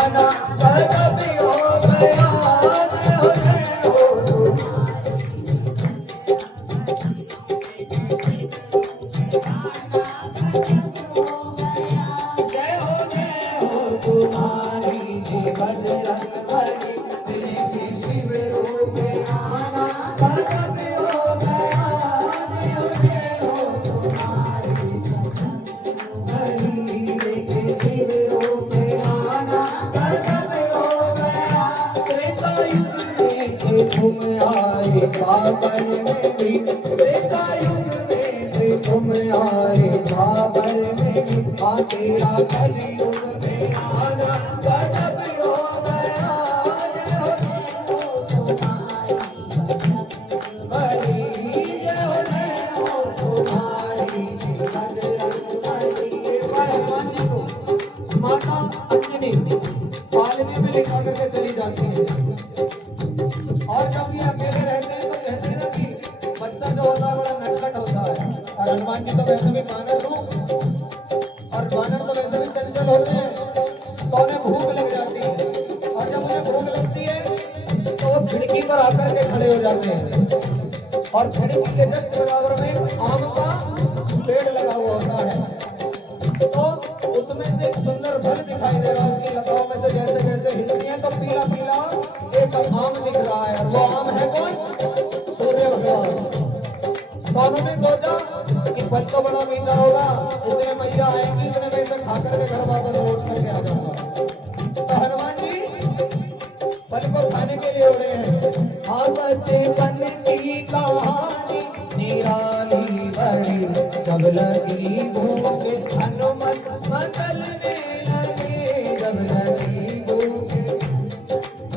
आना गजब हो गया जय हो तुम्हारी जी बजरंग बली देखी शिव रूप आना गजब हो गया जय हो तुम्हारी बली देखी शिव रूप आना गजब हो गया त्रेता युग में तुम आए बाबर में भी त्रेता युग में तुम आए बाबर में भी तेरा कलयुग में आना गजब हो गया जय हो तुम्हारी जय हो तुम्हारी बजरंग बली। हनुमान जी को माता अंजनी पालने में लेकर करके चली जाती है और जब ये अकेले रहते हैं तो कहते हैं ना कि बच्चा जो होता है बड़ा नटखट होता है और हनुमान जी तो वैसे भी बानर रूप और बानर तो वैसे भी चंचल होते हैं तो उन्हें भूख लग जाती है और जब उन्हें भूख लगती है तो वो खिड़की पर आकर के खड़े हो जाते हैं और खिड़की के जस्ट बराबर में आम का पेड़ लगा हुआ होता है तो उसमें से एक सुंदर फल दिखाई दे रहा है उसकी लताओं में से जैसे जैसे हिलती है तो पीला पीला एक आम दिख रहा है और वो आम है कौन सूर्य भगवान। तो उन्होंने सोचा कि फल तो बड़ा मीठा होगा इतने मैया आएंगी इतने में से खा करके घर वापस लौट करके आ जाऊंगा। तो हनुमान जी फल को खाने के लिए उड़े हैं। बचपन की कहानी निराली बड़ी जब लगी भूख हनुमत मचलने लगे जब लगी भूख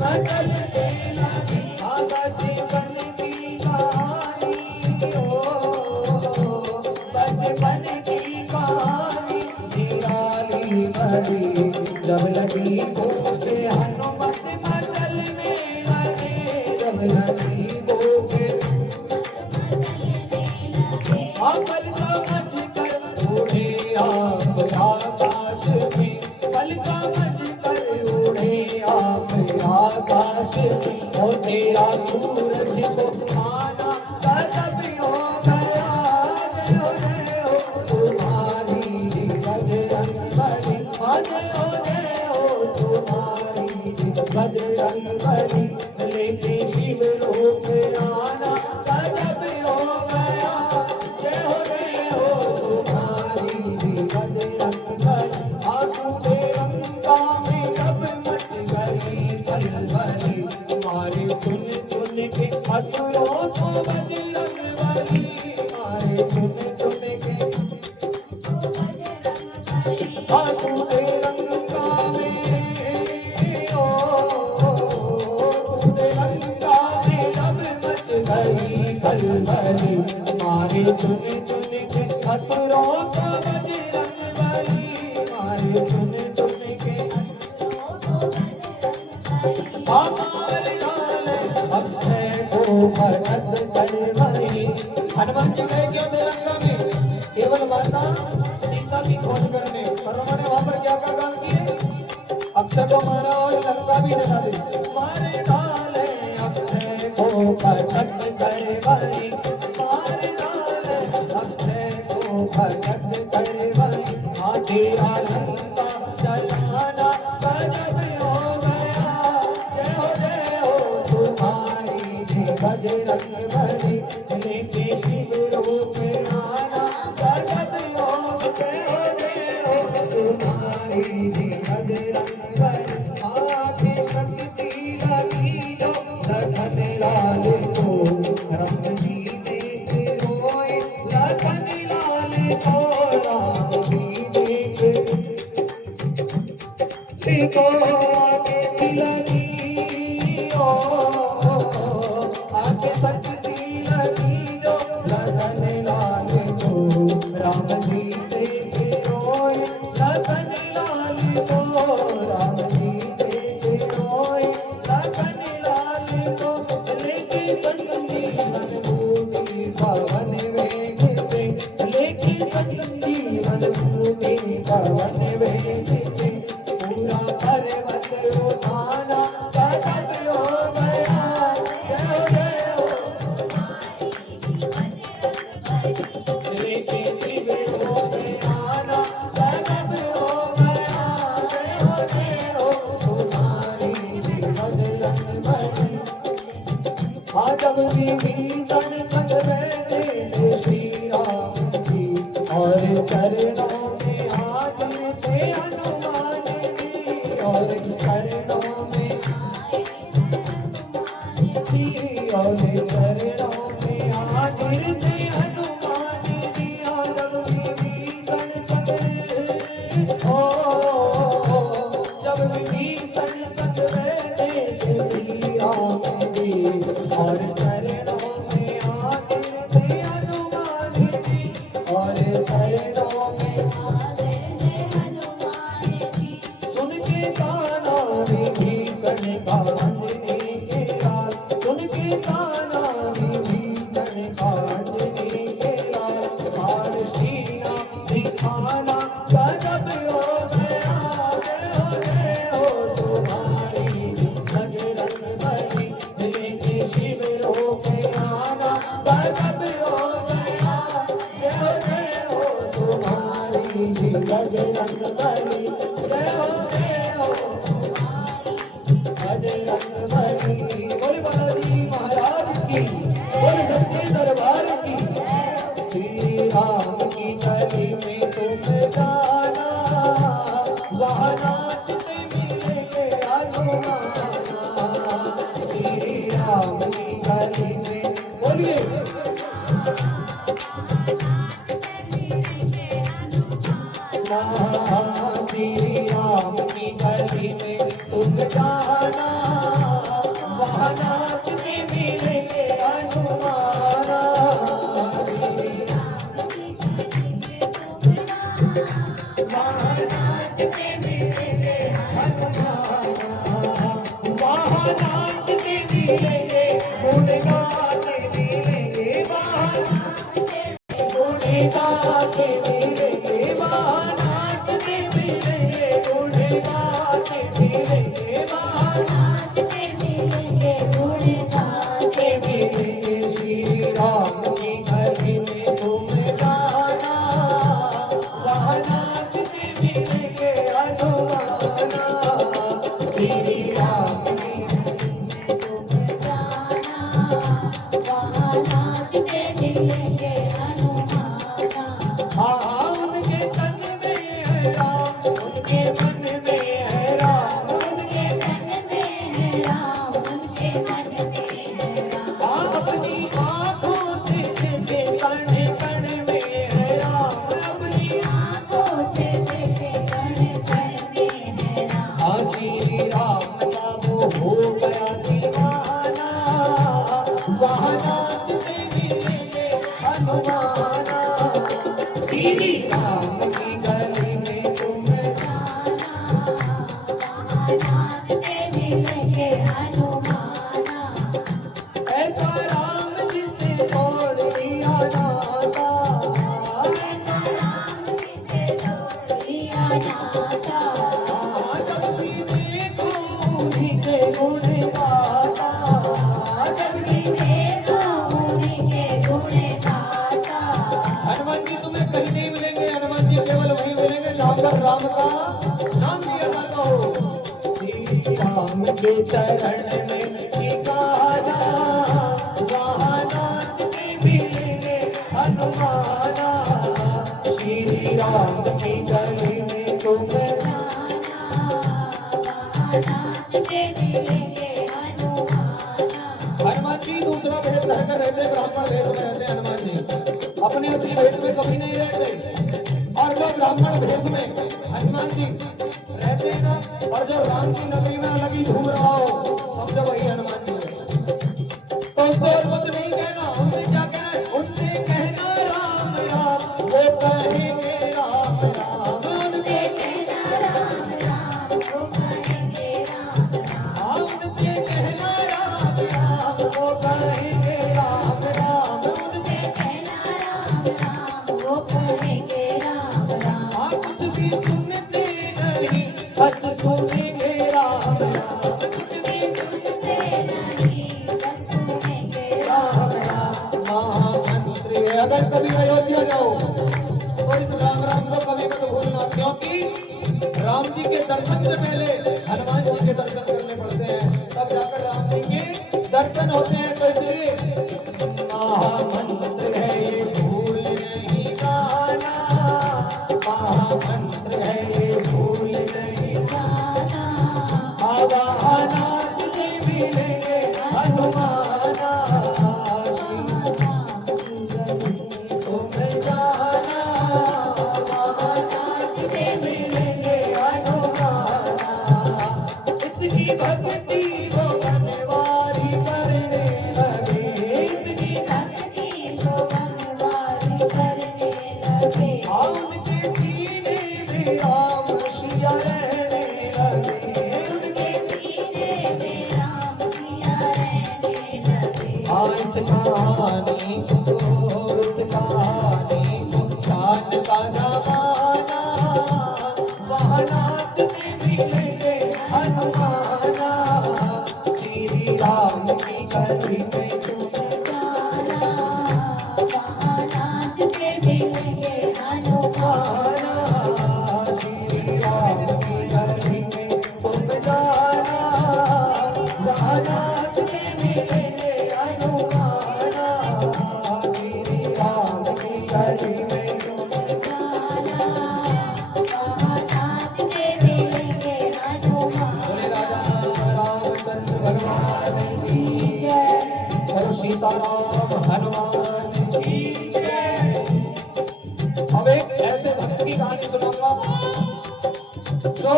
मचलने लगी। बचपन की कहानी बचपन की कहानी निराली बड़ी जब लगी भूख हनुमत मचलने लगे जब लगी भूख पल का मच कर उड़े आप आकाश में पल का मच कर उड़े आप आकाश में और तेरा सूरज को आना गजब हो गया जय हो तुम्हारी बजरंग बली जय हो तुम्हारी बजरंग बली लेके शिव रूप आना गजब हो गया जय हो तुम्हारी बजरंग बली। आतुरे रंगा में जब मच गई खलबली मारे चुन चुन के असुरों को बजरंग बली मारे चुन चुन के आतुरे रंगा में खलबली मारे चुन चुन के असुरों को बजरंग बली मारे चुन चुन के हमार लाल अक्षय को भगत करवई। हनुमान जी गए क्यों थे लंका में केवल माता सीता की खोज करने पर उन्होंने वहां पर क्या क्या काम किए अक्षय को मारा और लंका भी जला दी। मारे लाल अक्षय को भगत करवई मारे लाल अक्षय को भगत करवई तेरा लंका जलाना गजब हो गया जय हो तुम्हारी बजरंग बली लेके शिव रूप आना गजब हो तुम्हारी बजरंग बली। आके शक्ति लगी जो लखन लाल को राम जी देख रोए लखन लाल को राम जी देख को आके लगी आके शक्ति लगी जो लखन लाल को राम जी देख रोए लखन लाल को राम जी देख रोए लखन लाल को लेके संजीवन भूमि पवन में गिरते लेके संजीवन भूमि पवन में गिरते पूरा पर्वत का अंजनी के लाल, सुन के ताना विभीषण का अंजनी के लाल, हार सीना दिखाना गजब हो गया, जय हो तुम्हारी बजरंग बली, लेके शिविरों पे आना गजब हो गया, जय हो तुम्हारी बजरंग बली, जय हो बजरंग बली। बोले बालाजी महाराज की, बोले सच्चे दरबार की। श्री राम की गली में तुम जाना, वहाँ नाचते मिलेंगे हनुमाना। श्री राम की गली में, बोलिए श्री राम की गली में तुम जाना, वहाँ नाचते मिलेंगे हनुमाना। वहाँ नाचते मिलेंगे हनुमाना, वहाँ नाचते मिलेंगे, गुण गाते मिलेंगे, वहाँ गुण गाते मिलेंगे, वहाँ नाचते मिलेंगे, गुण गाते मिलेंगे, वहाँ नाचते मिलेंगे, गुण गाते मिलेंगे। श्री राम की गली में तुम जाना, वहाँ नाचते मिलेंगे हनुमाना। श्री राम की गली में तुम जाना, वहाँ नाचते मिलेंगे हनुमाना। हाँ उनके तन में है राम, उनके मन में है राम, उनके तन में है राम, उनके मन में है राम। अपनी आँखों से देखे कण कण में है राम, अपनी आँखों से देखे कण कण में है राम। श्री राम का वो हो गया दीवाना, वहाँ नाचते मिलेंगे हनुमाना। श्री राम की गली में तुम जाना, वहाँ नाचते मिलेंगे हनुमाना। ऐसा राम जी से तोड़ दिया नाता, ऐसा राम जी से तोड़ दिया नाता। जब भी देखो उन्हीं के गुण गाता, जब भी देखो उन्हीं के गुण गाता। हनुमान जी तुम्हें कहीं नहीं मिलेंगे, हनुमान जी केवल वहीं मिलेंगे जहाँ पर राम का नाम लिया जाता हो। श्री राम के चरण में ठिकाना, वहाँ नाचते मिलेंगे हनुमाना। श्री राम की गली में तुम जाना, वहाँ नाचते मिलेंगे हनुमाना। हनुमान जी दूसरा भेष धरकर रहते, ब्राह्मण भेष में रहते हनुमान जी, अपने असली भेष में कभी नहीं रहते। और जो ब्राह्मण भेष में हनुमान जी रहते हैं ना, और जो राम की नगरी में अलग ही घूम रहा हो, समझो वही हनुमान जी है। तो उसको कुछ नहीं कहना, उनसे क्या कहना है? उनसे कहना राम राम, वो कहेंगे राम राम, उनसे कहना राम राम, वो कहेंगे राम राम। उनसे कहना राम राम, वो कहेंगे राम राम, उनसे कहना राम राम, वो कहेंगे राम राम। कुछ भी सुनते नहीं, बस सुनेंगे राम राम, कुछ भी सुनते नहीं, बस सुनेंगे राम राम। महामंत्री है, अगर कभी अयोध्या जाओ तो इस राम राम को कभी मत भूलना, क्योंकि राम जी के दर्शन से पहले हनुमान जी के दर्शन करने पड़ते हैं, तब जाकर राम जी के दर्शन होते हैं। तो इसलिए महामंत्र है ये, भूल नहीं गाना, महामंत्र है ये, भूल नहीं गाना। वहाँ नाचते मिलेंगे हनुमाना। तुम जाना, वहाँ नाचते मिलेंगे हनुमाना। इतनी भक्ति वो बनवारी करने लगे, इतनी भक्ति वो बनवारी करने लगे। उनके सीने में राम सिया रहने लगे, उनके सीने मुस्कानी तुम जान का जमाना, वहाँ नाच में मिलेंगे हनुमाना, श्री राम की गली में तुम जाना, वहाँ नाच में मिलेंगे हनुमाना, श्री राम की गली में तुम जाना, वहाँ नाच में मिलेंगे हनुमाना, श्री राम की गली में तुम जाना, वहाँ नाच में मिलेंगे हनुमाना। बोले राजा रामचंद्र भगवान की जय, बोलो सीताराम हनुमान की जय। अब एक ऐसे भक्त की कहानी सुनाऊंगा जो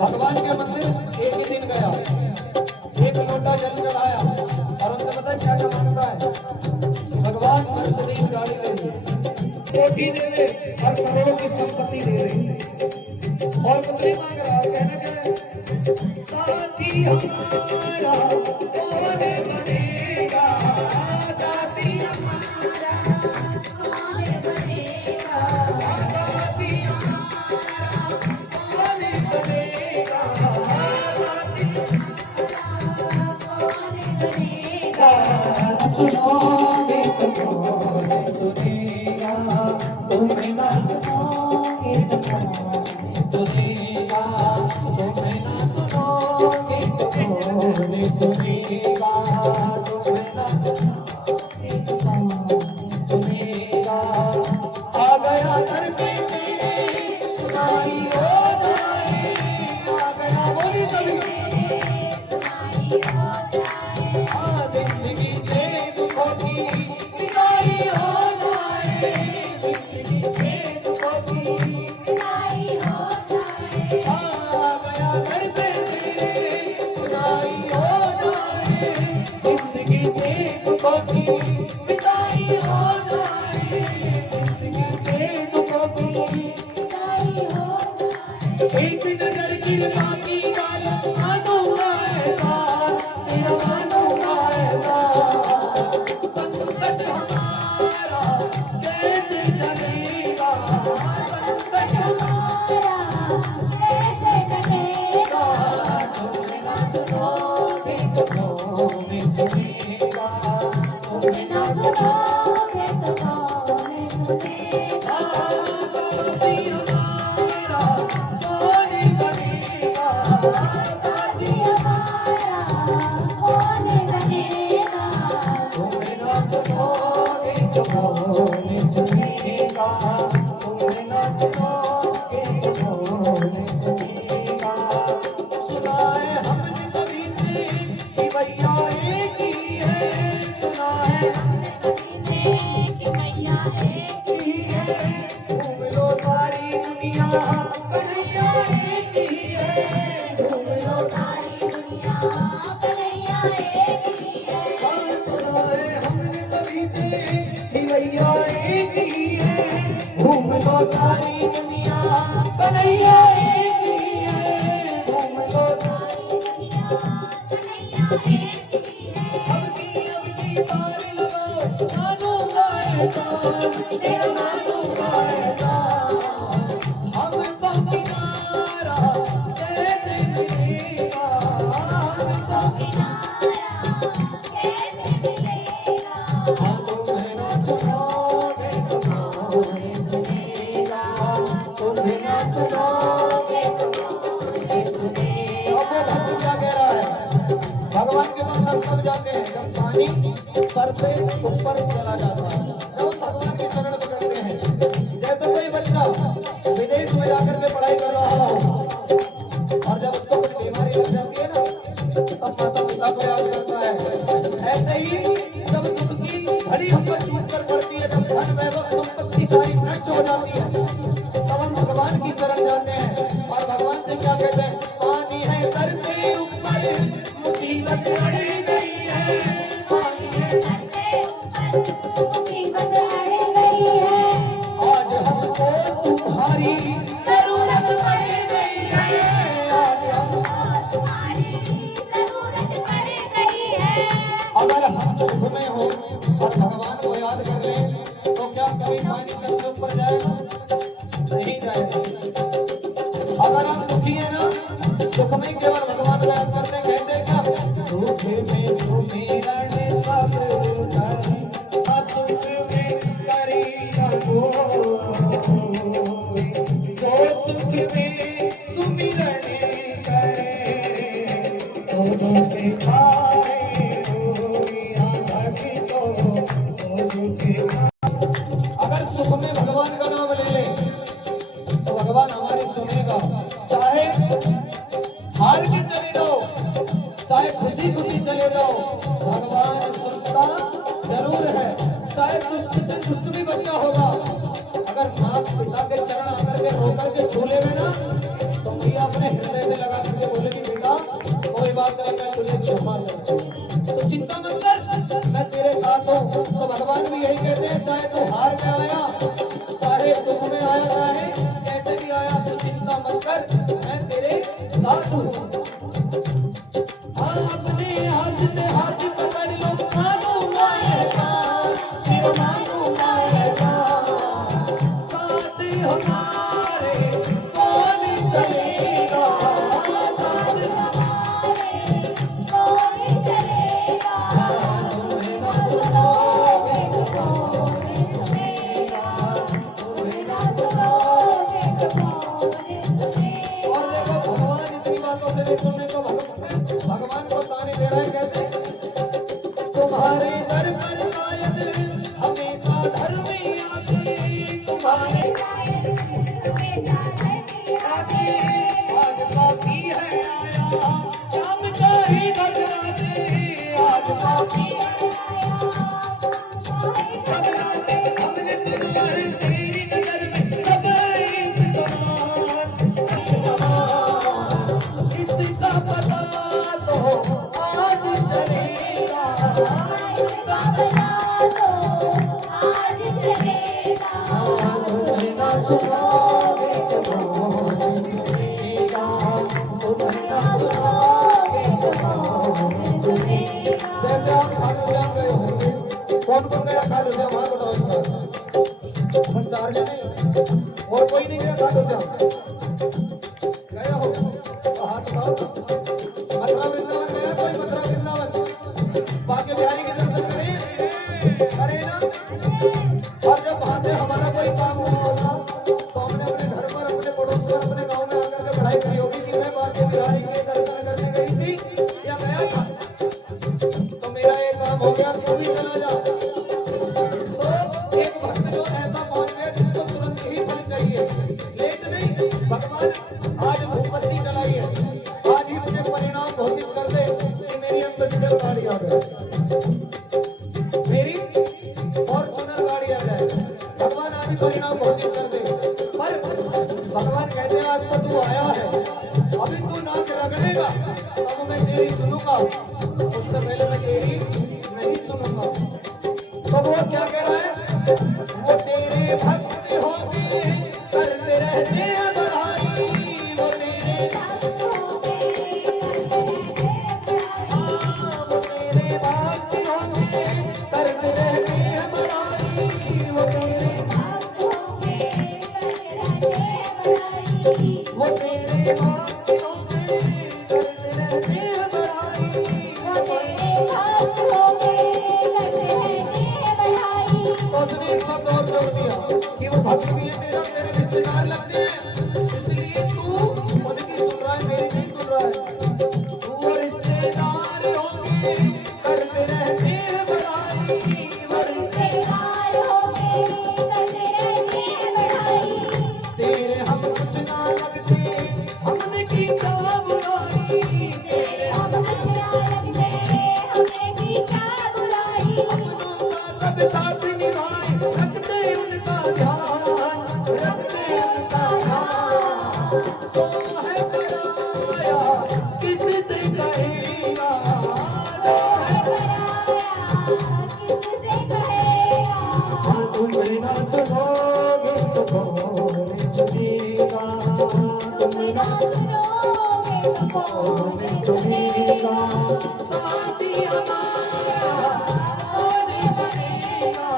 भगवान के मंदिर एक ही दिन गया, एक लोटा जल चढ़ाया और उनसे पता क्या क्या मांगता है, भगवान मर्सिडीज गाड़ी दे दे, कोठी दे दे और करोड़ों की संपत्ति दे दे। और मुझे मांग रहा है, कहना क्या है, साथी हमारा कौन बनेगा, साथी हमारा कौन बनेगा, साथी हमारा कौन बनेगा, साथी हमारा कौन बनेगा। सुनोगे तो कौन सुनेगा, तुम्हें ना सुनोगे तो कौन सुनेगा, तुम्हें ना सुनोगे तो कौन सुनेगा, तुम्हें ना सुनोगे तो कौन सुनेगा। आ गया घर पे तेरे सुनाई हो जाए, आ गया बोली कभी सुनाई हो जाए, आ जिंदगी से दुखों की विदाई हो जाए, जिंदगी से दुखों की विदाई हो जाए, आ गया घर पे तेरे सुनाई हो जाए, जिंदगी से दुखों की विदाई हो जाए, जिंदगी से दुखों की विदाई हो जाए। एक नजर की बाकी गाल मानूंगा ऐसा, तेरा मानूंगा ऐसा, संकट हमारा कैसे चलेगा, संकट हमारा कैसे चलेगा, तुम्हें ना सुनोगे तो कौन सुनेगा, तुम्हें ना सुनोगे तो कौन सुनेगा। साथी हमारा कौन बनेगा, साथी हमारा कौन बनेगा, तुम्हें ना सुनोगे तो कौन सुनेगा, तुम्हें ना सुनोगे तो कौन सुनेगा। सुना है हमने कभी से कि भैया एक ही है, सुना है हमने कभी से कि भैया एक ही है, घूम लो सारी दुनिया कन्हैया एक ही है, घूम लो सारी दुनिया कन्हैया एक ही है। हाँ, सुना है हमने कभी से कि भैया एक ही है, घूम लो सारी दुनिया कन्हैया एक ही है, घूम लो सारी दुनिया कन्हैया एक ही है। अब की बार लगाओ मानूंगा ऐसा, तेरा मानूंगा ऐसा, हमको किनारा कैसे मिलेगा, हमको किनारा कैसे मिलेगा। हाँ, तुम्हें ना सुनोगे तो कौन सुनेगा, तुम्हें ना सुनोगे तो कौन सुनेगा। अब वो भक्त क्या कह रहा है, भगवान के मंदिर कब जाते हैं, जब पानी सर से ऊपर चला जाता है, जब भगवान की शरण पकड़ते हैं। जैसे कोई बच्चा विदेश में जाकर के पढ़ाई कर रहा हो और जब उसको कोई बीमारी लग जाती है ना, तब माता पिता को याद करता है। ऐसे ही जब दुख की घड़ी हम पर टूट कर पड़ती है, जब धन वैभव संपत्ति सारी नष्ट हो जाती है, तब हम भगवान की शरण जाते हैं और भगवान से क्या कहते हैं, पानी है सर के ऊपर मुसीबत अड़ी गई है, पानी है सर के ऊपर मुसीबत याद कर लें तो क्या कभी पानी सबसे ऊपर जाएगा? नहीं जाएगा। अगर आप दुखी है ना, दुख में केवल भगवान को याद करते हैं, कहते हैं क्या? दुख में सुमिरन सब करी, दुख में करी रखो, जो सुख में सुमिरन करे, तो दुख पाए रोया भगी तो दुख। अगर सुख में भगवान का नाम ले ले तो भगवान हमारी सुनेगा। चाहे हार के चले जाओ, चाहे खुशी खुशी चले जाओ, भगवान सुनता जरूर है। चाहे दुष्ट से दुष्ट भी बच्चा होगा, अगर माँ पिता के चरण आकर के होकर के छू लेवे ना, तो भैया अपने हृदय से लगा करके बोलेगी बेटा कोई बात नहीं, मैं तुझे क्षमा करती हूँ, तो चिंता मत कर, मैं तेरे साथ हूँ। तो भगवान भी यही कहते हैं, चाहे तू हार के आया, चाहे दुख में आया, चाहे कैसे भी आया, तू चिंता मत कर, मैं तेरे साथ हूँ। अपने हाथ से हाथ पकड़ लो, मानूंगा ऐसा, फिर मानूंगा ऐसा, साथ हमारे कौन चलेगा, साथ हमारे कौन चलेगा, तुम्हें ना सुनोगे तो कौन सुनेगा, तुम्हें ना सुनोगे तो कौन सुनेगा। और देखो भगवान इतनी बातों से नहीं सुनने को भगवान को ताने दे रहा है, कैसे? तुम्हारे दर पर शायद हमेशा धर्म आके, तुम्हारे आज पापी है आया, शाम का ही घबराते, आज पापी है घबराते, हमने तुम्हारे तेरी नजर में सब एक समान, इसका पता तो आज चलेगा, इसका पता तो आज चलेगा, तुम्हें ना सुनोगे तो कौन सुनेगा, तुम्हें ना सुनोगे तो कौन सुनेगा। जैसे आप खाटू श्याम गए होंगे, कौन कौन गया खाटू श्याम? हाथ उठाओ इस बार। हम चार जने और कोई नहीं गया खाटू श्याम? गया हो तो हाथ उठाओ। मथुरा वृंदावन गया कोई? मथुरा वृंदावन बाके बिहारी के दर्शन करे ना? और जब वहां से हमारा कोई काम हुआ होगा तो हमने अपने घर पर, अपने पड़ोस पर, अपने गांव में आकर के पढ़ाई करी होगी कि मैं बाके बिहारी के दर्शन करने गई थी या गया था, तो मेरा एक काम हो गया, तू भी चला जा। तो एक भक्त जो ऐसा पहुंच गया जिसको तुरंत ही फल चाहिए, लेट नहीं, भगवान आज मोमबत्ती जलाई है, आज ही मुझे परिणाम घोषित कर दे कि मेरी एम्बेसडर गाड़ी आ जाए, मेरी फॉर्च्यूनर गाड़ी आ जाए, भगवान आज ही परिणाम घोषित कर दे। पर भगवान कहते हैं आज तो तू आया है, अभी तू नाच रगड़ेगा तब मैं तेरी सुनूंगा, उससे पहले मैं तेरी नहीं सुनूंगा। तो वो क्या कह रहा है? वो तेरे भक्त होंगे करते रहते हैं बढ़ाई, वो तेरे भक्त होंगे वो तेरे भक्त होंगे करते रहते हैं बढ़ाई, वो तेरे भक्त होंगे वो तेरे भक्त होंगे करते रहते हैं बढ़ाई, वो तेरे भक्त होंगे करते रहते हैं बढ़ाई। तो उसने एक शब्द और जोड़ दिया कि वो भक्त भी है मेरा, मेरे रिश्तेदार लगते हैं, इसलिए तू उनकी सुन रहा है, मेरी नहीं सुन रहा है। वो रिश्तेदार होंगे करते रहते हैं बढ़ाई, वो रिश्तेदार होंगे करते रहते हैं बढ़ाई, तेरे हम कुछ ना लगते, हमने की क्या बुराई, तेरे हम कुछ ना लगते, हमने की क्या बुराई, अपनों का कब साथ निभाए, रखते उनका ध्यान, रखते उनका ध्यान, तो है पराया किससे कहेगा, तो है पराया किससे कहेगा, तुम्हें ना सुनोगे तो कौन सुनेगा, तुम्हें ना सुनोगे तो कौन सुनेगा, साथी हमारा कौन बनेगा,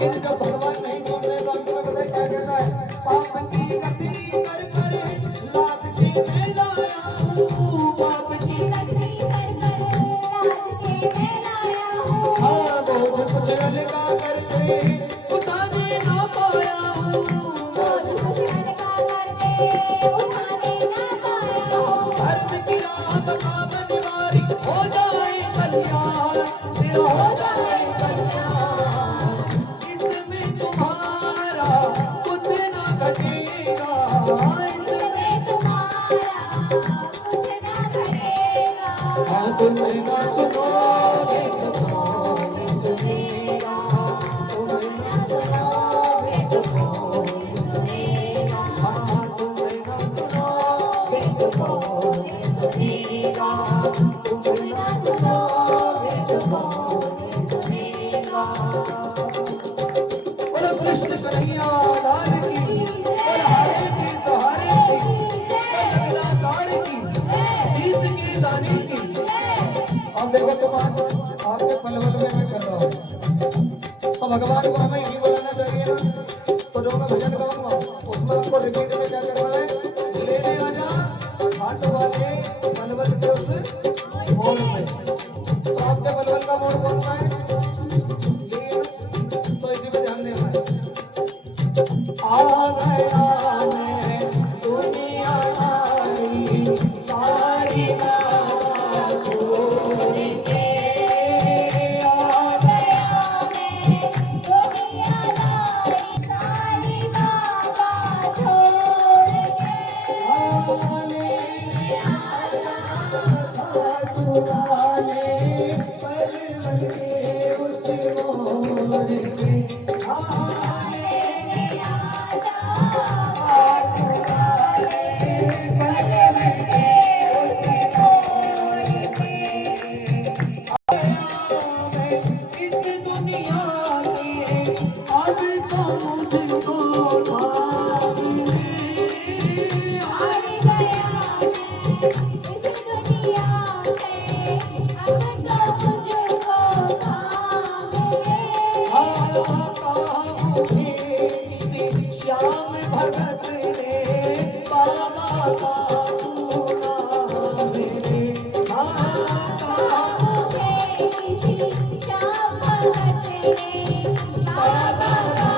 लेकिन जब भगवान नहीं सुनने तो अंत में पता है क्या कहता है, पाप की गति कर कर लात की मैं लाया हूँ, पाप की गति कर कर लात की मैं लाया हूँ, हाँ बोझ कुछ हल्का करके उठाने ना पाया हूँ, बोझ कुछ हल्का करके उठाने ना पाया हूँ, धर्म की राह बता बनवारी हो जाए कल्याण, तेरा हो जाए कल्याण, इसमें तुम्हारा कुछ ना घटेगा, इसमें तुम्हारा कुछ ना घटेगा, हाँ तुम ना सुनोगे तो कौन सुनेगा, तुम ना सुनोगे तो कौन सुनेगा, हाँ तुम ना सुनोगे तो कौन सुनेगा, तुम ना सुनोगे तो कौन सुनेगा। बोलो कृष्ण कन्हैया लाल की, बोलो हरे की सहारे की, बोलो कलाकार की, शीश की दानी की। अब देखो तुम आपके पलवल में मैं कर रहा हूँ, तो भगवान को हमें यही बोलना चाहिए ना, तो जो मैं भजन गाऊंगा उसमें आपको रिपीट में क्या करना है, लेने आ जा हाथ वाले पलवल के उस मोड़ में, तो आपके पलवल का मोड़ कौन सा है, तो इसी पे ध्यान देना है। आ गया मैं दुनिया सारी सारी बाबा छोड़ के, आ गया मैं दुनिया सारी बाबा छोड़ के, आने पुराने पलवल के उस मोड़ पे, श्याम भगत ने बाबा का नाम ले, श्याम भगत ने बाबा का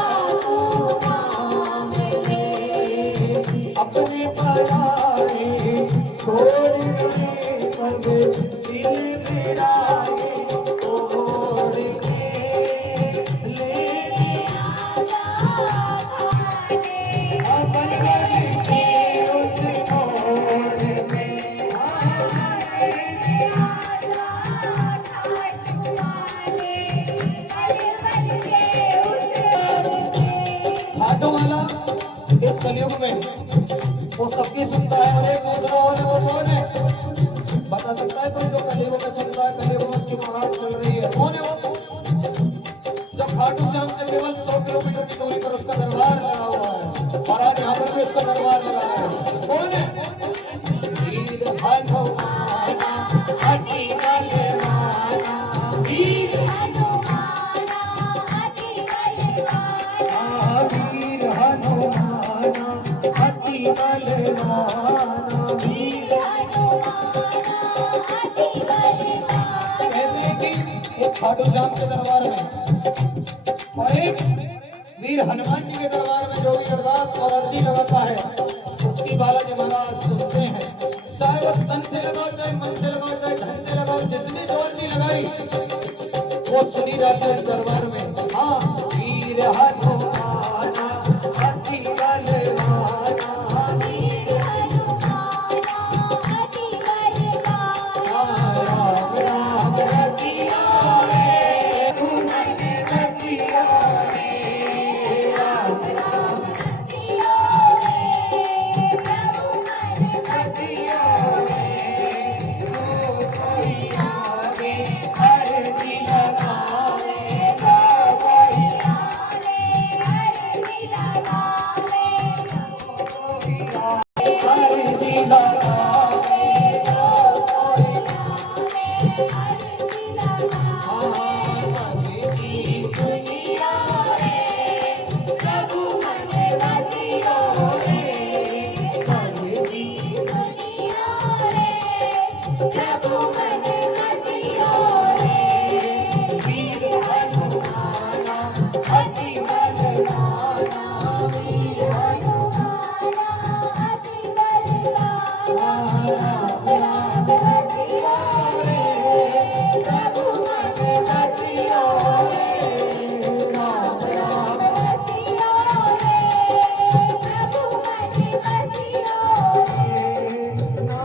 नाम ले, अपने पराए छोड़ के सब दिल मेरा छोड़ के ले घाटों वाला इस कलयुग में वो सबकी सुनता है, और एक दूसरा वाले वो कौन है, बता सकता है कोई जो कलयुग में सुनता है, कलयुग में उसकी महाराज चल रही है, कौन है वो, जब खाटू श्याम से केवल 100 किलोमीटर की दूरी पर उसका दरबार लगा हुआ है, और आज यहाँ पर भी उसका दरबार लगा है, कौन है, वीर हनुमाना अति बलवाना, वीर हनुमाना अति बलवाना, वीर हनुमाना अति बलवाना, वीर हनुमाना अति बलवाना। कहते हैं कि एक खाटू श्याम के दरबार में और एक वीर हनुमान जी के दरबार में जो भी अरदास और अर्जी लगाता है उसकी बालाजी महाराज सुनते हैं, चाहे वो तन से लगाओ, चाहे मन से लगाओ, चाहे धन से लगाओ, जिसने जो अर्जी लगाई वो सुनी जाती है इस दरबार में। हाँ वीर हनुमाना अति बलवाना, वीर हनुमाना अति बलवाना, राम राम रतिया रे, मन रतिया रे, राम राम रतिया रे, प्रभु मन रतिया रे, जो कोई आवे अर्जी लगावे, जो कोई आवे अर्जी लगावे। प्रभु मन हसियो रे वीर हनुमाना अति बलवाना वीर हनुमाना अति बलवाना राम राम हसियो रे प्रभु मन हसियो रे राम राम हसियो रे प्रभु मन हसियो रे ना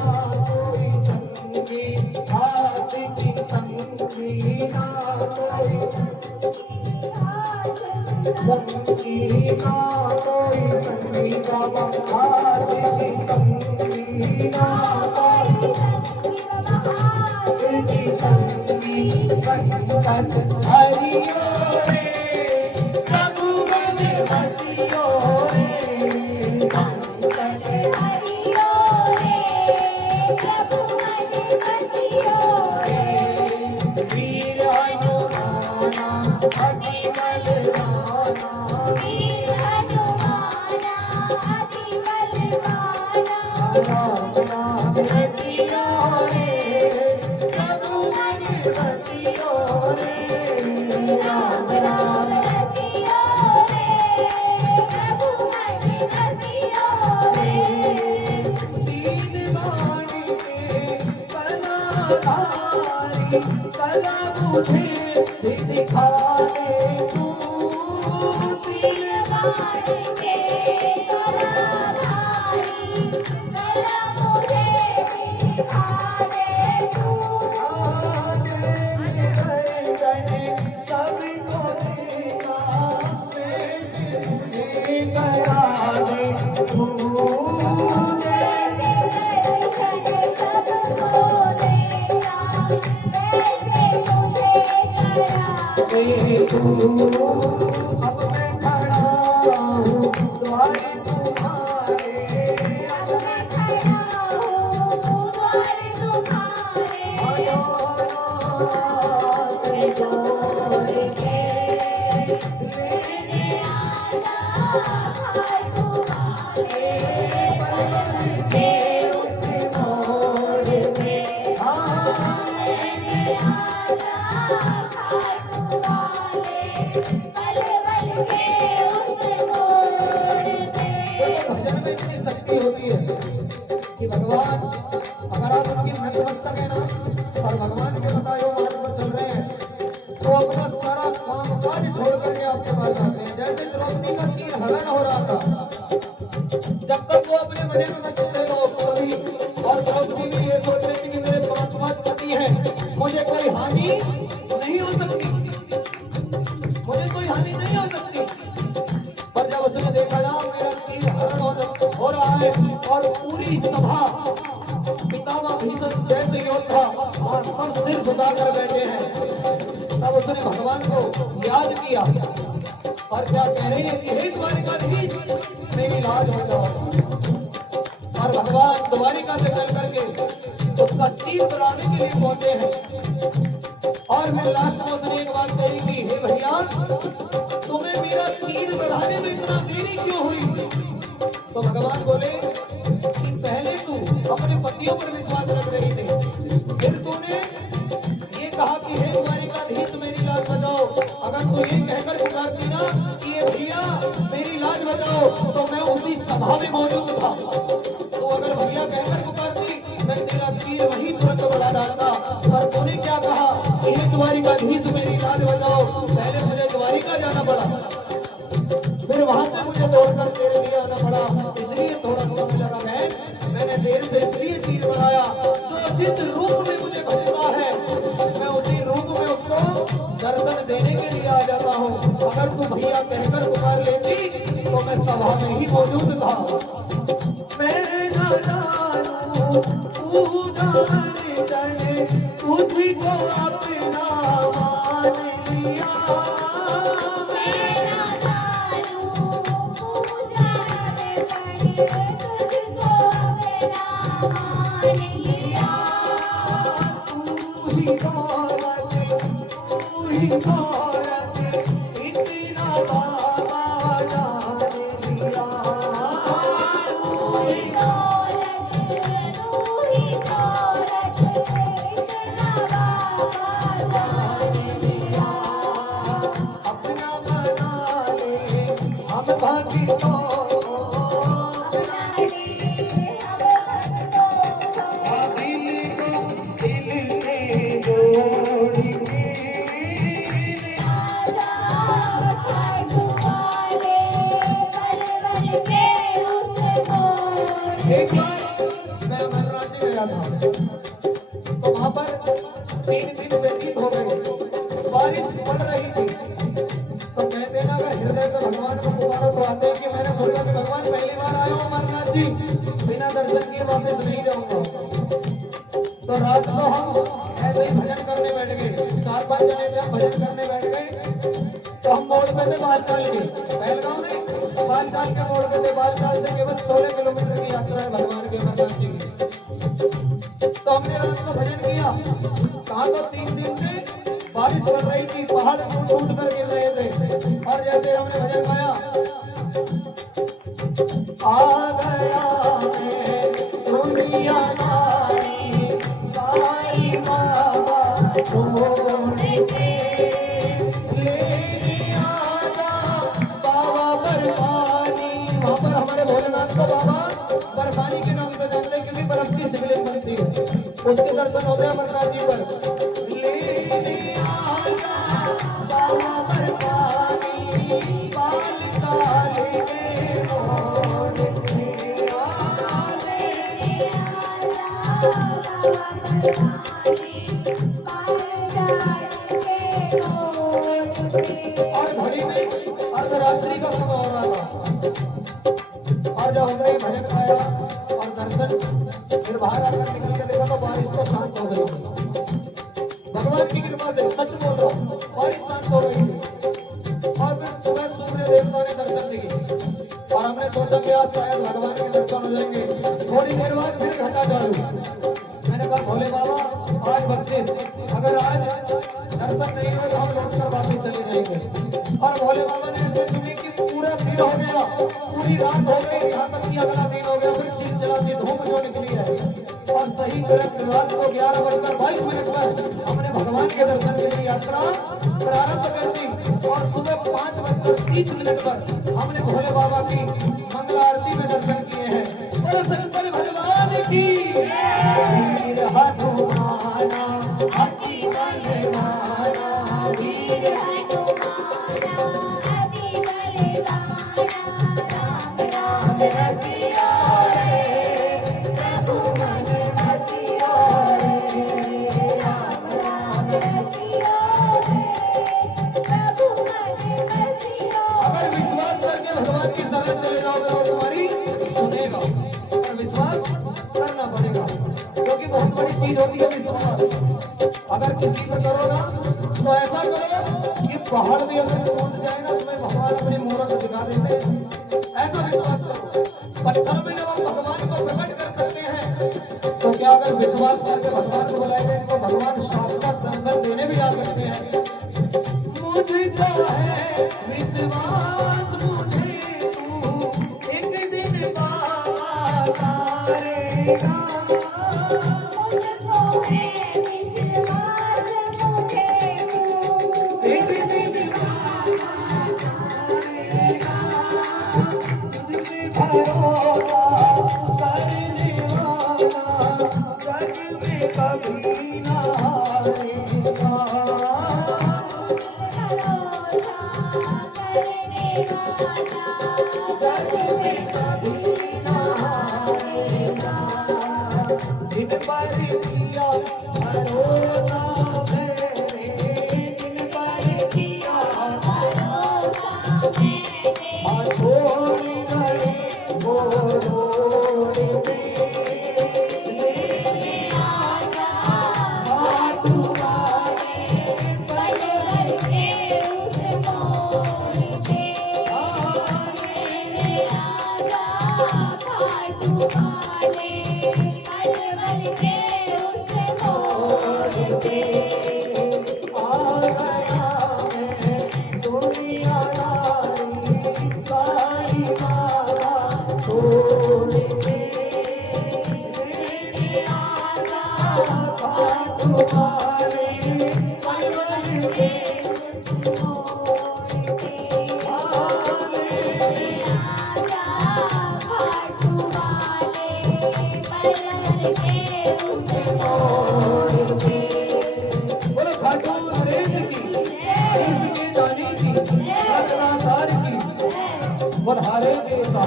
कोई संगी हाथ की संगी ना कोई संगी ना कोई संगी बाबा हाथ की संगी ना कोई हाथ की संगी संकट हरियो रे प्रभु मन हसियो रे संकट हरियो रे प्रभु मन हसियो रे वीर हनुमाना अति बलवाना वीर हनुमाना अति बलवाना राम राम हसियो रे प्रभु मन हसियो रे राम राम हसियो रे प्रभु मन हसियो रे तीन बाणी के कलाधारी कला मुझे भी दिखा दे तू तीन बाण के कलाधारी कला मुझे दिखा दे तू अब मैं खड़ा हूँ द्वार तुम्हारे भजन में इतनी शक्ति होती है कि भगवान अगर आप उनकी नतमस्तक है ना और भगवान के बताए हुए मार्ग पर चल रहे हैं तो अपना सारा काम काज छोड़ करके आपके पास आते हैं। जैसे द्रौपदी का चीर हरण हो रहा था, जब तक वो अपने मजे में मस्त थे लोग कभी, और द्रौपदी भी ये सोच रही थी कि मेरे 5 पति हैं, मुझे कोई हानि नहीं हो सकती, मुझे कोई हानि नहीं हो सकती। पर जब उसने देखा ना मेरा चीर हरण हो रहा है और पूरी सभा पितामह भीष्म जैसे योद्धा और सब सिर झुका कर बैठे हैं, तब उसने भगवान को याद किया और क्या कह रही है कि हे द्वारिकाधीश मेरी लाज हो जाओ। और भगवान द्वारिका से चल करके उसका चीर कराने के लिए पहुंचे हैं। और मैं लास्ट में उसने एक बात कही कि हे भैया तुम्हें मेरा चीर बढ़ाने में इतना देरी क्यों हुई? तो भगवान बोले कि पहले तू अपने पतियों पर विश्वास रख रही थी, फिर तूने ये कहा कि हे द्वारिकाधीश मेरी लाज बचाओ। अगर तू ये कहकर पुकारती ना कि ये भैया मेरी लाज बचाओ तो मैं उसी सभा में मौजूद था, तो अगर भैया कहकर पुकारती मैं तेरा तीर वहीं तुरंत बढ़ा डालता। पर तूने क्या कहा कि हे द्वारिकाधीश मेरी लाज बचाओ, पहले मुझे द्वारिका जाना पड़ा, फिर वहां से मुझे दौड़कर तेरे लिए आना पड़ा, इसलिए थोड़ा समय लगा। मैंने देर से इसलिए चीज बनाया, जो जिस रूप में मुझे भजता है मैं उसी रूप में उसको दर्शन देने के लिए आ जाता हूँ। अगर तू भैया कहकर पुकार लेती तो मैं सभा में ही मौजूद था। मैं न जानूं तू जाने जाने तुझको अपना मान लिया, भारत इतना बाबा जान लिया, तू ही दौलत आजा खाटू वाले परवर के उस मोड़ एक बार मैं अमरनाथ जी गया था, तो वहां पर 3 दिन व्यतीत हो गए, बारिश पड़ रही थी। तो कहते हैं ना, अगर हृदय से भगवान को पुकारो तो आते हैं कि मैंने सोचा कि भगवान पहली बार आया हूँ अमरनाथ जी, बिना दर्शन किए वापस नहीं जाऊंगा। तो रात को हम ऐसे ही भजन करने बैठ गए, 4-5 जने थे, हम भजन करने बैठ गए। तो हम मोड़ पे थे बालताल के, पहलगांव नहीं, बालताल के मोड़ पे थे। बालताल से केवल 16 किलोमीटर की यात्रा है भगवान के अमरनाथ जी की। तो हमने रात को भजन किया, कहा तो 3 दिन से बारिश पड़ रही थी, पहाड़ टूट टूट कर गिर रहे थे। और जैसे हमने भजन गाया, आ गया मैं दुनिया दारी सारी बाबा छोड़ के, लेने आजा बाबा बर्फानी। वहाँ पर हमारे भोलेनाथ को बाबा बर्फानी के नाम से जानते हैं, क्योंकि बर्फ की शिवलिंग बनती है, उसके दर्शन होते हैं अमरनाथ जी पर। लेने आजा बाबा बर्फानी बाल काले मोड़ के, और घड़ी में अर्धरात्रि का समय हो रहा था। और जब हमने भजन गाया और दर्शन फिर बाहर आकर निकल के देखा तो बारिश तो शांत हो गई। भगवान की कृपा से सच बोल रहा हूँ, बारिश शांत हो गई थी। और फिर सुबह सूर्य देवता ने दर्शन दिए और हमने सोचा कि आज शायद भगवान के दर्शन हो जाएंगे। थोड़ी देर बाद फिर घटा चालू। मैंने कहा भोले बाबा आज बख्शिश, अगर आज दर्शन नहीं हो तो हम लौट कर वापस चले जाएंगे। और भोले बाबा ने ऐसे सुनी कि पूरा दिन हो गया, पूरी रात हो गई, यहाँ तक कि अगला दिन हो गया। फिर चिलचिलाती धूप जो निकली है, और सही करेक्ट रात को 11:22 पर हमने भगवान के दर्शन के लिए यात्रा प्रारंभ कर दी। और सुबह 5:30 पर हमने भोले बाबा की मंगल आरती में दर्शन किए हैं। बोलो शंकर भगवान की। वीर हनुमाना अति बलवाना, वीर हनुमाना अति बलवाना, राम रसिया रे प्रभु मन रसिया रे, राम राम रसिया रे प्रभु मन रसिया। अगर विश्वास करके भगवान की शरण चले जाओगे तो तुम्हारी सुनेगा, और विश्वास करना पड़ेगा, क्योंकि बहुत बड़ी चीज होती है विश्वास। अगर किसी पे करो ना तो ऐसा करो कि पहाड़ भी अगर टूट जाए ना, तुम्हें भगवान अपनी मूरत दिखा देते हैं। ऐसा विश्वास करो। पत्थर में जब हम भगवान को प्रकट कर सकते हैं, तो क्या अगर विश्वास करके भगवान को बुलाएंगे तो भगवान साक्षात दर्शन देने भी आ सकते हैं। मुझको है विश्वास, मुझे तू एक दिन बाबा तारेगा। मुझको है विश्वास, मुझे तू एक दिन बाबा तारेगा, तुझ पे भरोसा करने वाला जग में कभी ना हारेगा। भरोसा करने वाला जग में कभी ना हारेगा। जिन पर किया भरोसा मैंने, जिन पर किया भरोसा मैंने, छोड़ गए वो रोड पे। लेने आजा खाटू वाले परवर के उस मोड़ पे, लेने आजा खाटू वाले परवर के उस मोड़ पे। आ गया मैं दुनिया दारी सारी बाबा छोड़ के, लेने आजा खाटू वाले परवर के पधारे देवता।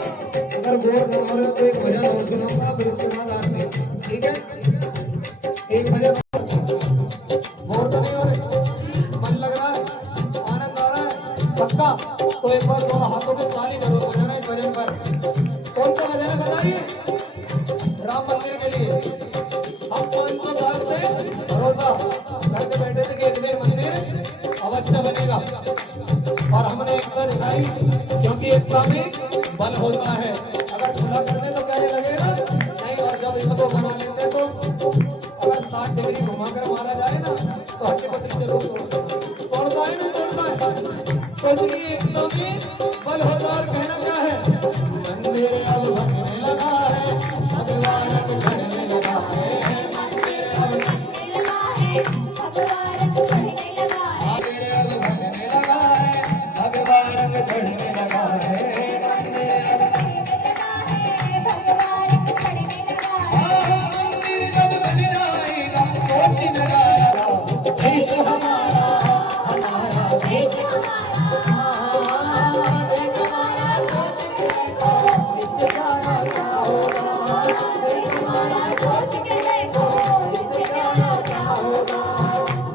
अगर गौर न हो रहे तो एक भजन और सुनाऊंगा, फिर उसके बाद आरती, ठीक है? एक भजन गौर तो नहीं हो रहे, मन लग रहा है, आनंद आ रहा है पक्का? तो एक बार दोनों हाथों को ताली जरूर बजाना इस भजन पर। कौन सा भजन है बताइए? राम मंदिर के लिए हम 500 साल से भरोसा करके बैठे थे कि एक दिन मंदिर अवश्य बनेगा, और हमने एकता दिखाई, क्योंकि एकता में बल होता है। अगर खुला कर दे तो कहने लगेगा नहीं, और जब इसको बना लेते तो अगर 60 डिग्री घुमा कर मारा जाए ना तो हड्डी पसली जरूर तोड़ता है ना, तोड़ता है। तो इसलिए एकता में बल होता है। और कहना क्या है? मंदिर अब बनने लगा है, भगवान अब चढ़ने लगा है, मंदिर अब बनने लगा है, भगवान को चढ़ने लगा है। मंदिर अब बनने लगा है, भगवान अब चढ़ने लगा है, मंदिर अब भगवान को चढ़ने लगा है। मंदिर जब बन जाएगा सोच लगाएगा देश हमारा, हमारा देश हमारा, देश हमारा सोच के देखो इससे जाना क्या होगा, देश हमारा सोच के देखो इससे जाना क्या होगा।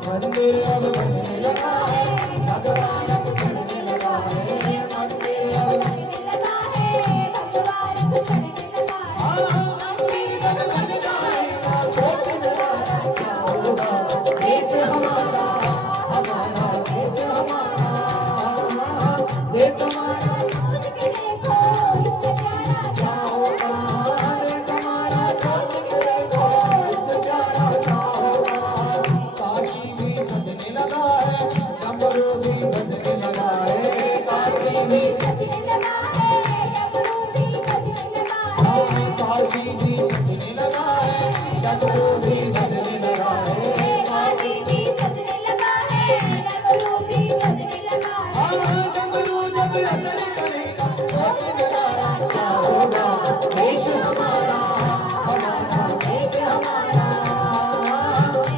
मंदिर अब बनने लगा है, भगवान अब चढ़ने लगा है, मंदिर अब बनने लगा है, भगवान को चढ़ने लगा है। मंदिर जब बन जाएगा सोच लगाना क्या होगा, देश हमारा, हमारा देश हमारा, देश हमारा सोच के देखो इससे प्यारा क्या होगा। देश हमारा सोच के देखो इससे प्यारा क्या होगा। काशी भी सजने लगा है, डमरू भी बजने लगा है, काशी भी सजने लगा है, डमरू भी बजने लगा है। काशी भी सजने लगा है, डमरू भी बजने लगा है, काशी भी सजने लगा है, डमरू भी बजने लगा है। डमरू जब असर करेगा सोच नजारा क्या होगा, देश हमारा, हमारा देश हमारा,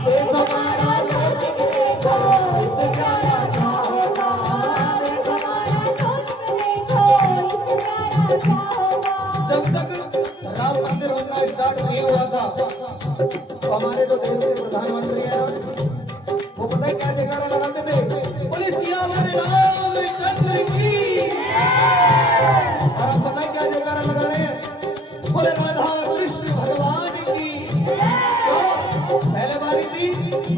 देश हमारा सोच के देखो इससे प्यारा क्या होगा, देश हमारा सोच के देखो इससे प्यारा क्या होगा। जब तक राम मंदिर बनना स्टार्ट नहीं हुआ था तो हमारे जो देश के प्रधानमंत्री हैं वो पता है क्या जयकारा लगाते थे? बोले सियावर रामचंद्र की। और हम पता है क्या जयकारा लगा रहे हैं? बोले राधा कृष्ण भगवान की। तो पहले बारी थी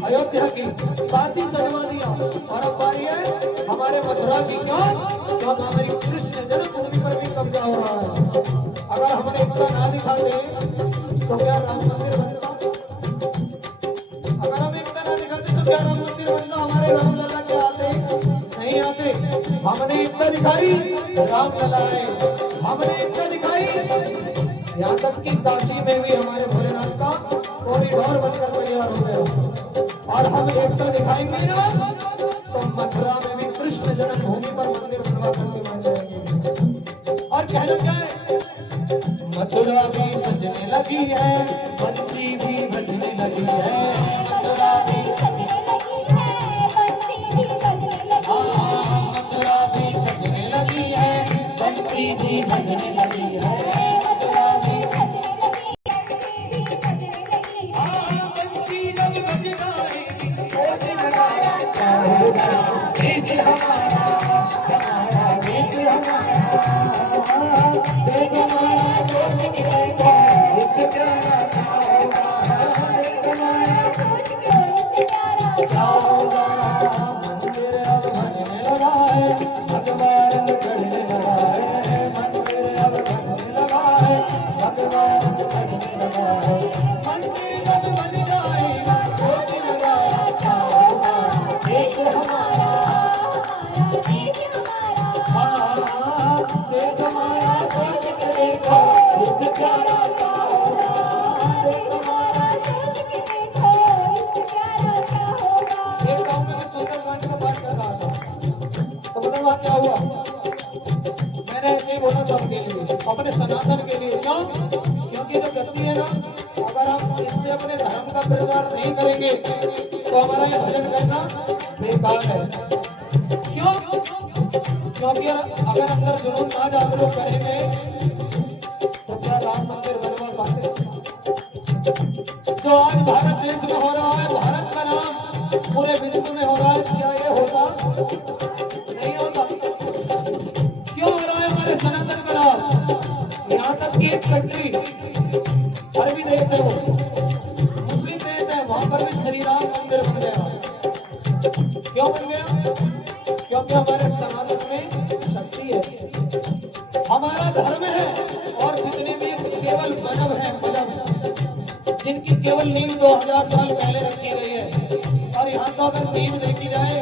अयोध्या की, काशी सजवा दिया, और अब बारी है हमारे मथुरा की। क्यों? क्योंकि हमारी कृष्ण जन्मभूमि पर भी कब्जा हो रहा है। अगर हमने इतना ना दिखाते तो क्या राम मंदिर बनता? अगर हम इतना ना दिखाते तो क्या राम मंदिर बनता? हमारे राम लला के आते नहीं आते? हमने इतना दिखाई राम लला है, हमने इतना दिखाई, यहाँ तक कि काशी में भी हमारे भोलेनाथ का कॉरिडोर बनकर तैयार हो गया। और हम एकता दिखाएंगे ना तो मथुरा में भी कृष्ण जन्मभूमि पर मंदिर बनवा करके मान जाएंगे। और कहना क्या है? मथुरा भी सजने लगी है, बंसी भी बजने लगी है, मथुरा भी सजने लगी है, बंसी भी बजने लगी है। मथुरा भी सजने लगी है, बंसी भी बजने लगी है, मथुरा भी सजने लगी है, बंसी भी बजने लगी है। बंसी जब बज जाएगी सोच नजारा क्या होगा, देश हमारा, हमारा देश हमारा, देश हमारा सोच के देखो इससे प्यारा क्या होगा, देश हमारा सोच के इससे प्यारा क्या होगा। मंदिर अब बनने लगा है, भगवान चढ़ने लगा है, मंदिर अब बनने लगा है, भगवान चढ़ने लगा है, मंदिर जब बन जाएगा सोच नजारा क्या होगा, देश हमारा, देश हमारा, देश हमारा सोच के देखो इससे प्यारा क्या होगा, देश हमारा। सोच के देखो इससे प्यारा क्या होगा। एक गांव में मैं सुंदरकांड का पाठ कर रहा था, तो पता हुआ क्या हुआ? मैंने ऐसे ही बोला सबके लिए, अपने सनातन के लिए। क्यों? क्योंकि जो गति है ना, अगर हम इससे अपने धर्म का प्रचार नहीं करेंगे तो हमारा ये भजन करना बेकार है। क्यों? क्योंकि अगर अंदर जुनून ना जागरूक करेंगे तो क्या राम मंदिर बनवा पाते? जो आज भारत देश में हो रहा है, भारत का नाम पूरे विश्व में हो रहा है, क्या ये होता? नहीं होता। क्यों हो रहा है? हमारे सनातन का नाम। यहाँ तक कि एक कंट्री अरबी देश है, वो मुस्लिम देश है, वहां पर भी श्री राम मंदिर बन गया। क्यों बन गया? क्योंकि हमारे समाज में शक्ति है, हमारा धर्म है। और जितने भी केवल मानव है, जिनकी केवल नींव 2000 साल पहले रखी गई है, और यहाँ तो अगर नींव देखी जाए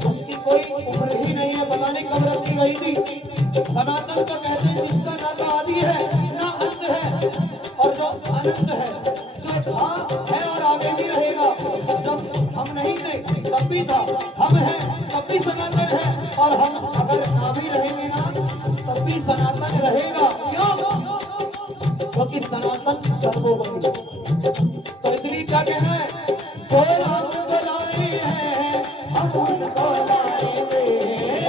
उसकी कोई उम्र ही नहीं है, पता नहीं कब रखी गई थी। सनातन तो कहते हैं जिसका ना तो आदि है ना अंत है, और जो अनंत है, जो था है और आगे भी रहेगा। जब हम नहीं थे तब भी था, हम हैं तब भी सनातन है, और हम अगर ना भी रहेंगे ना तब भी सनातन रहेगा। क्यों? क्योंकि सनातन सर्वोपरि। तो इसलिए क्या कहना है? जो राम को लाए हैं हम उनको लाएंगे,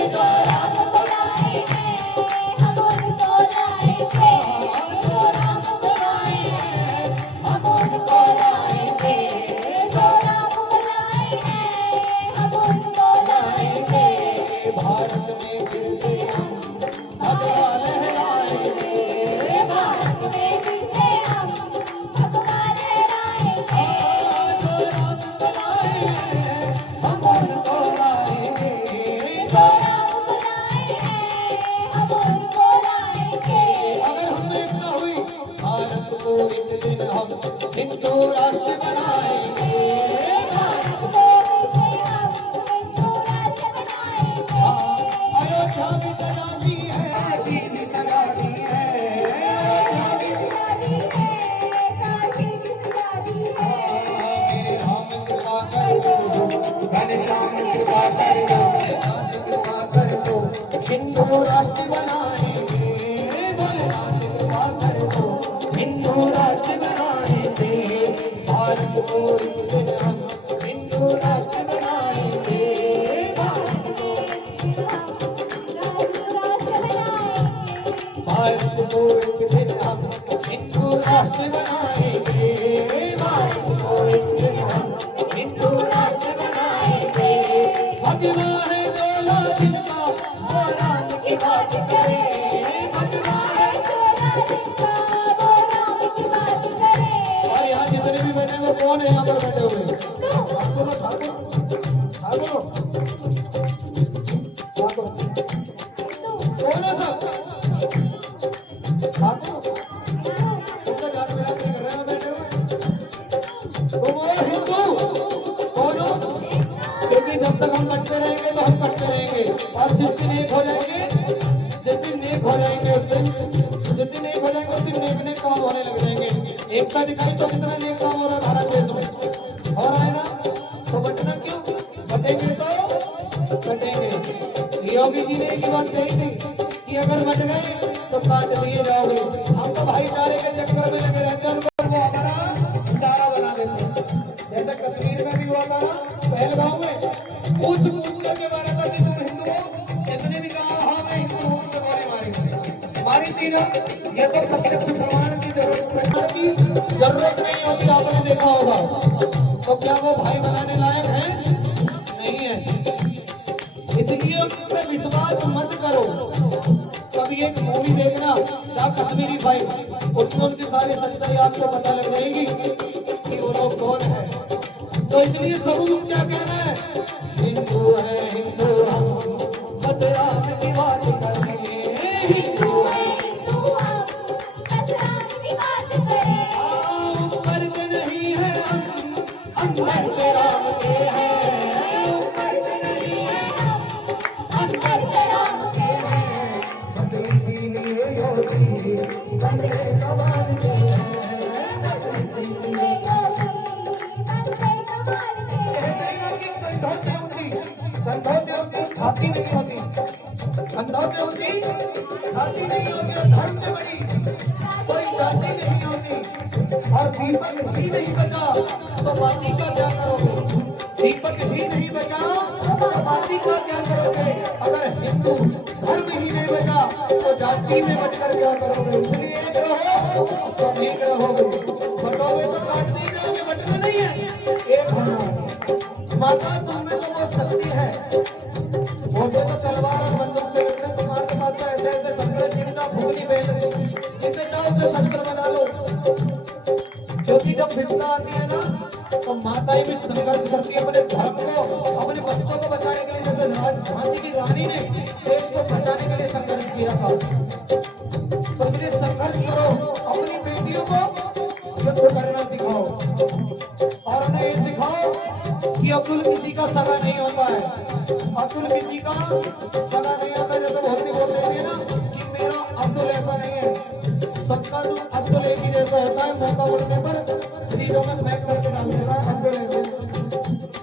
जो राम को लाए हैं हम उनको लाएंगे, जो राम को लाए हैं हम उनको लाएंगे, जो राम को लाए हैं हम उनको लाएंगे। भारत में फिर से हम भगवा लहराएंगे, भारत में फिर से हम भगवा लहराएंगे, जो राम को लाए हैं हम उनको लाएंगे। जो राम को लाए हैं हम उनको लाएंगे। अगर हम एकता हुई भारत को एक दिन हम हिंदू राष्ट्र बनाएंगे। भारत को फिर से हम हिंदू राज्य बनाएंगे। अयोध्या भी सजा दी है, काशी भी सजा दी है, अयोध्या भी शादी है, काशी की शादी है। मेरे राम कृपा कर दो, घनश्याम कृपा कर दो, नाथ कृपा कर दो, हिंदू राष्ट्र बनाएंगे। भोलेनाथ कृपा कर दो, हिंदू राष्ट्र बनाएंगे। भारत को एक दिन हम हिंदू राष्ट्र बनाएंगे। भारत को भारत को एक दिन हम हिंदू राष्ट्र बनाएंगे। भारत को एक दिन हम हिंदू राष्ट्र बनाएंगे। भगवा है डोला जिनका वो राम की बात करे, भगवा है। और यहाँ जितने भी बैठे वो कौन है? यहाँ पर बैठे हुए ठाकुर ठाकुर ठाकुर ठाकुर कौन है सब? ठाकुर उसका जात मेरा कर रहे हैं बैठे हुए। तुम और हिंदू कौन हो? क्योंकि जब तक हम कटते रहेंगे तो हम कटते रहेंगे, और जिस दिन एक हो जाएंगे, जिस दिन नेक हो जाएंगे उस दिन, जिस दिन एक हो जाएंगे उस दिन नेक नेक काम होने लग जाएंगे। एकता दिखाई तो कितना नेक काम हो रहा है भारत देश में, हो रहा है ना? तो बटना क्यों? बटेंगे तो कटेंगे। योगी जी ने एक ही बात कही थी कि अगर बट गए तो काट दिए जाओगे। हम तो भाईचारे के चक्कर में लगे रहते हैं, उनको वो हमारा सारा बना देते हैं। जैसे कश्मीर में भी हुआ था ना, पहलगांव में पूछ करके मारा था कि तुम हिंदू हो, जिसने भी कहा हाँ मैं हिंदू हूँ तो गोली मारी मारी थी ना। ये तो प्रत्यक्ष प्रमाण की जरूरत नहीं होती, आपने देखा होगा। तो क्या वो भाई बनाने लायक है? नहीं है। इसलिए उन पे विश्वास मत करो। कभी एक मूवी देखना द कश्मीरी फाइल, उसमें उनकी सारी सच्चाई आपको पता लग जाएगी कि वो लोग कौन है। तो इसलिए सबूत क्या कहना है? हिंदू है हिंदू हम, बस राम की बात करेंगे। हिंदू है हिंदू हम, बस राम की बात करें। ऊपर के नहीं है हम, अंदर के राम के हैं। ऊपर के नहीं है हम, अंदर के राम के हैं। बस इसीलिए योगी बंदे कमाल के हैं। बस इसीलिए कंधों से होती छाती नहीं होती, कंधों से होती छाती नहीं होती, और धर्म से बड़ी कोई जाति नहीं होती। और दीपक ही नहीं बचा तो बाती का क्या करोगे? दीपक ही नहीं बचा तो बाती का क्या करोगे? काटी में बटकर क्या करोगे? इसलिए एक रहो तो एक रहोगे, बटोगे तो काट नहीं रहोगे, बटना नहीं है, एक होना है। माता तुम में तो वो शक्ति है, बोलते तो तलवार और बंदूक से लड़ते, तुम्हारे पास तो ऐसे ऐसे शस्त्र जिनका भूली पहन जिसे चाहो उसे शस्त्र बना लो। क्योंकि जब विपदा आती है ना तो माताएं भी संघर्ष करती है अपने धर्म को, अपने बच्चों को बचाने के लिए। जैसे झांसी की रानी ने देश को बचाने के लिए संघर्ष किया था, तो इसलिए संघर्ष करो, अपनी बेटियों को युद्ध करना सिखाओ और उन्हें ये सिखाओ कि अब्दुल किसी का सगा नहीं होता है, अब्दुल किसी का सगा नहीं होता। जैसे बहुत सी बोलते हैं ना कि मेरा अब्दुल ऐसा नहीं है, सबका तो अब्दुल एक ही जैसा होता है, मौका मिलने पर चीजों में पैक करके डाल देना अब्दुल ऐसे।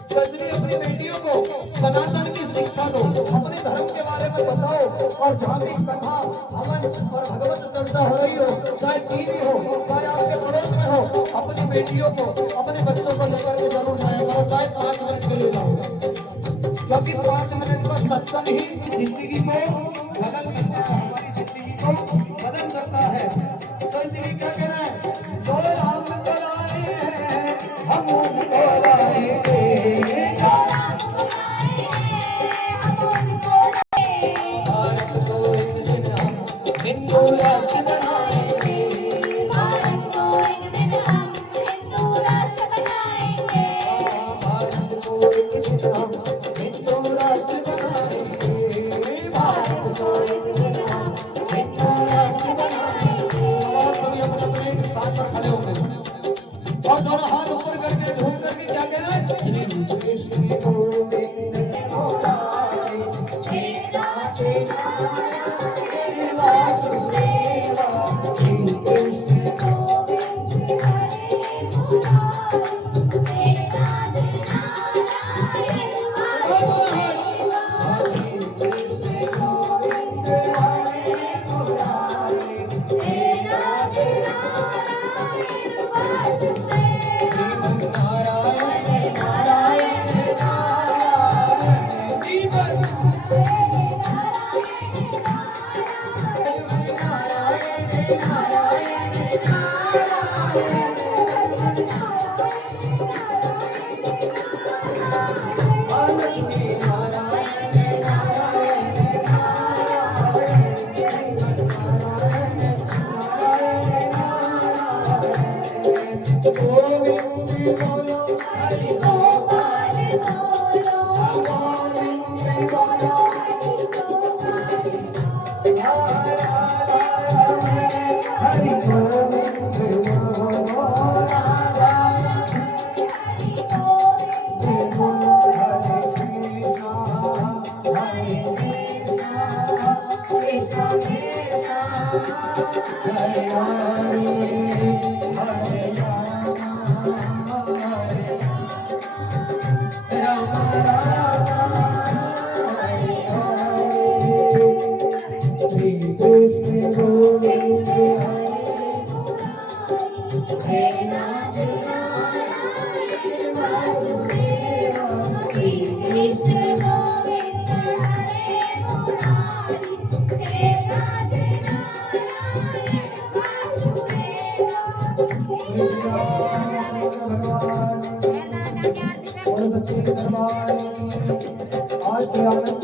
तो इसलिए अपनी बेटियों को सनातन की शिक्षा दो, अपने धर्म के बारे में बताओ, और जहाँ भी कथा हवन और भगवत चर्चा हो रही हो, चाहे टीवी हो, चाहे आपके पड़ोस में हो, अपनी बेटियों को, अपने बच्चों को लेकर के जरूर जाया करो, चाहे 5 मिनट के लिए जाओ, क्योंकि 5 मिनट का सत्संग ही जिंदगी को बदल सकता है, हमारी जिंदगी को बदल सकता है। तो इसलिए क्या कहना है, जो राम को लाए हैं हम उनको लाएंगे, भारत को एक दिन हम हिंदू राष्ट्र बनाएंगे, भारत को एक दिन हम हिंदू राष्ट्र बनाएंगे, भारत को एक दिन हम हिंदू राष्ट्र बनाएंगे, भारत को एक दिन हम हिंदू राष्ट्र बनाएंगे। और सभी अपने अपने स्थान पर खड़े हो गए और दोनों हाथ ऊपर करके झूम करके क्या कहना है, श्री कृष्ण गोविंद मुरारी, हे राधे नारायण वासुदेवा, श्री कृष्ण गोविंद हरे मुरारी, हे राधे नारायण वासुदेवा, हरे कृष्ण गोविंद हरे मुरारी, हे राधे नारायण वासुदेवा, श्रीमन नारायण नारायण नारायण जीवन नारायण नारायण लक्ष्मी नारायण नारायण नारायण श्रीमन नारायण नारायण नारायण गोविंद बोलो हरि गोपाल बोलो, गोविंद बोलो हरि गोविंद बोलो राधा हरि गोविंद बोलो हरे कृष्णा कृष्ण कृष्णा हरे हरे हरे राम हरे हरे श्री कृष्ण गोविंद हे राधे नारायण वासुदेवा, श्री कृष्ण गोविंद हरे मुरारी, हे राधे नारायण वासुदेवा। भगवान और सच्चे दरबार आज के आनंद